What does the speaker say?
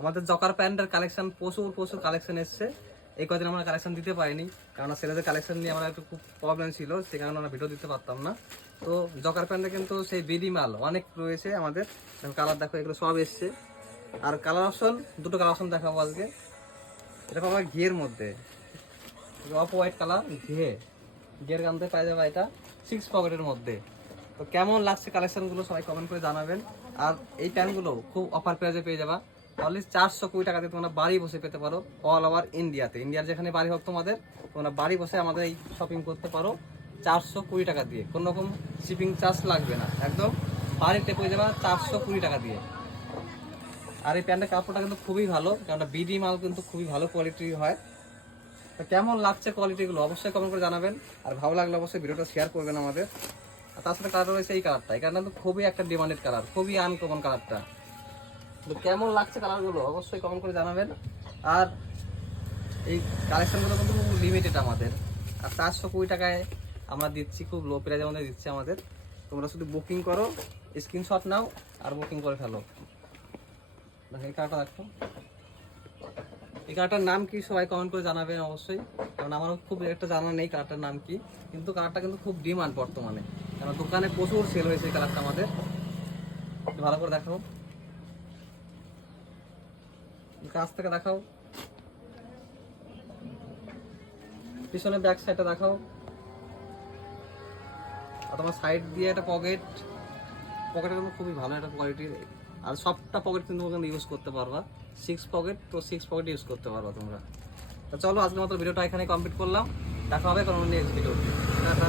আমাদের জকার প্যান্টের কালেকশন প্রচুর কালেকশন এসছে। এই কদিন আমরা কালেকশন দিতে পারিনি, কারণ ছেলেদের কালেকশন নিয়ে আমার একটু খুব প্রবলেম ছিল, সে কারণে আমরা ভিডিও দিতে পারতাম না। তো জকার প্যান্টে কিন্তু সেই বিডি মাল অনেক রয়েছে আমাদের। কালার দেখো, এগুলো সব এসছে। আর কালার অপশন, দুটো কালার অপশন দেখাবো আজকে। এটা পাবো ঘিয়ের মধ্যে, অফ হোয়াইট কালার, ঘিয়ের গানতে পাই যাবে এটা 6 পকেটের মধ্যে। তো কেমন লাগছে কালেকশনগুলো সবাই কমেন্ট করে জানাবেন। আর এই প্যান্টগুলো খুব অফার প্রাইসে পেয়ে যাবা, অনলি 420 টাকাতে তোমরা বাড়ি বসে পেতে পারো অল ওভার ইন্ডিয়াতে। ইন্ডিয়ার যেখানে বাড়ি হোক তোমাদের, তোমরা বাড়ি বসে আমাদের এই শপিং করতে পারো 420 টাকা দিয়ে। কোনো রকম শিপিং চার্জ লাগবে না, একদম বাড়িতে পেয়ে যাবা 420 টাকা দিয়ে। আর এই প্যান্টের কাপড়টা কিন্তু খুবই ভালো, কারণ বিডি মাল কিন্তু খুবই ভালো কোয়ালিটির হয়। তো কেমন লাগছে কোয়ালিটিগুলো অবশ্যই কমেন্ট করে জানাবেন। আর ভালো লাগলে অবশ্যই ভিডিওটা শেয়ার করবেন আমাদের। আর তার সাথে কালার রয়েছে এই কালারটা, এই কালারটা কিন্তু খুবই একটা ডিমান্ডেড কালার, খুবই আনকমন কালারটা। তো কেমন লাগছে কালারগুলো অবশ্যই কমেন্ট করে জানাবেন। আর এই কালেকশনগুলো কিন্তু খুব লিমিটেড আমাদের। আর 420 টাকায় আমরা দিচ্ছি, খুব লো প্রাইজের মধ্যে দিচ্ছি আমাদের। তোমরা শুধু বুকিং করো, স্ক্রিনশট নাও আর বুকিং করে ফেলো। এই কালারটা দেখো, এই কালারটার নাম কি সবাই কমেন্ট করে জানাবেন অবশ্যই, কারণ আমারও খুব একটা জানা নেই কালারটার নাম কি। কিন্তু কালারটা কিন্তু খুব ডিমান্ড বর্তমানে, কারণ দোকানে প্রচুর সেল হয়েছে এই কালারটা আমাদের। ভালো করে দেখাও, কাছ থেকে দেখাও, পিছনে ব্যাক সাইডটা দেখাও। আর তোমার সাইড দিয়ে একটা পকেটটা কিন্তু খুবই ভালো একটা কোয়ালিটির। আর সবটা পকেট কিন্তু ইউজ করতে পারবা, 6 পকেট, তো 6 পকেট ইউজ করতে পারবা তোমরা। তো চলো আজকের মতো ভিডিওটা এখানে কমপ্লিট করলাম, দেখা হবে কোনো নেক্সট ভিডিওতে। টাটা।